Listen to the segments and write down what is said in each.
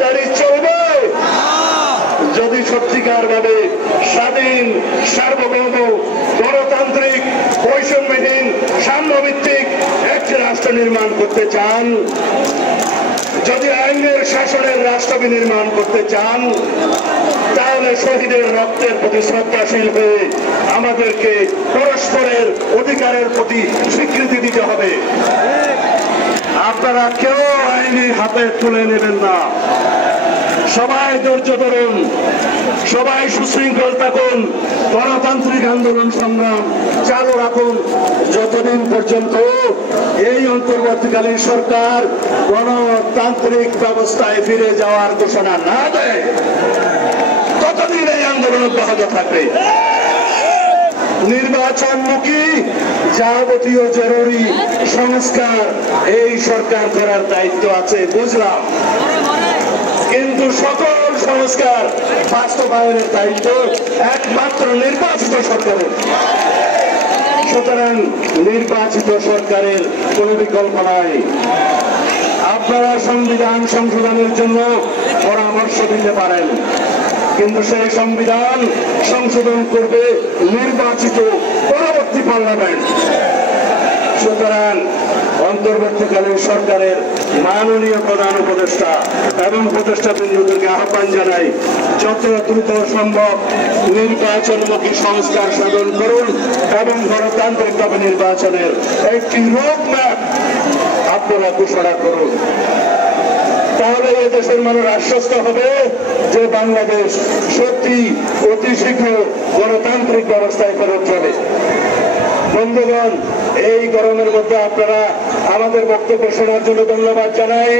দাঁড়াদাঁড়ি চলবে যদি সত্যিকার ভাবে স্বাধীন, সার্বভৌম, গণতান্ত্রিক, বৈষম্যহীন, সাম্যভিত্তিক একটি রাষ্ট্র নির্মাণ করতে চান, যদি আইনের শাসনের রাষ্ট্র নির্মাণ করতে চান, তাহলে শহীদের রক্তের প্রতি শ্রদ্ধাশীল হয়ে আমাদেরকে পরস্পরের অধিকারের প্রতি স্বীকৃতি দিতে হবে। আপনারা কেউ আইনি হাতে তুলে নেবেন না। সবাই ধৈর্য ধরুন, সবাই সুশৃঙ্খল থাকুন, গণতান্ত্রিক আন্দোলন সংগ্রাম চালু রাখুন যতদিন পর্যন্ত এই অন্তর্বর্তীকালীন সরকার গণতান্ত্রিক ব্যবস্থায় ফিরে যাওয়ার ঘোষণা না দেয়, ততদিন এই আন্দোলন অব্যাহত থাকবে। নির্বাচনমুখী যাবতীয় জরুরি সংস্কার এই সরকার করার দায়িত্ব আছে, বুঝলাম, কিন্তু সকল সংস্কার বাস্তবায়নের দায়িত্ব একমাত্র নির্বাচিত সরকারের। সুতরাং নির্বাচিত সরকারের কোনো বিকল্প নাই। আপনারা সংবিধান সংশোধনের জন্য পরামর্শ দিতে পারেন, কিন্তু সেই সংবিধান সংশোধন করবে নির্বাচিত পরবর্তী পার্লামেন্ট। সুতরাং অন্তর্বর্তীকালীন সরকারের মাননীয় প্রধান উপদেষ্টা এবং উপদেষ্টাবৃন্দদেরকে আহ্বান জানাই, যত দ্রুত সম্ভব নির্বাচনমুখী সংস্কার সাধন করুন এবং গণতান্ত্রিকভাবে নির্বাচনের একটি রোডম্যাপ আপনারা ঘোষণা করুন। তাহলে এদেশের মানুষ আশ্বস্ত হবে যে বাংলাদেশ সত্যি অতি শীঘ্র গণতান্ত্রিক ব্যবস্থায় ফেরত যাবে। বন্ধুগণ, এই গরমের মধ্যে আপনারা আমাদের বক্তব্য শোনার জন্য ধন্যবাদ জানাই।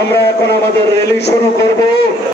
আমরা এখন আমাদের র্যালি শুরু করব।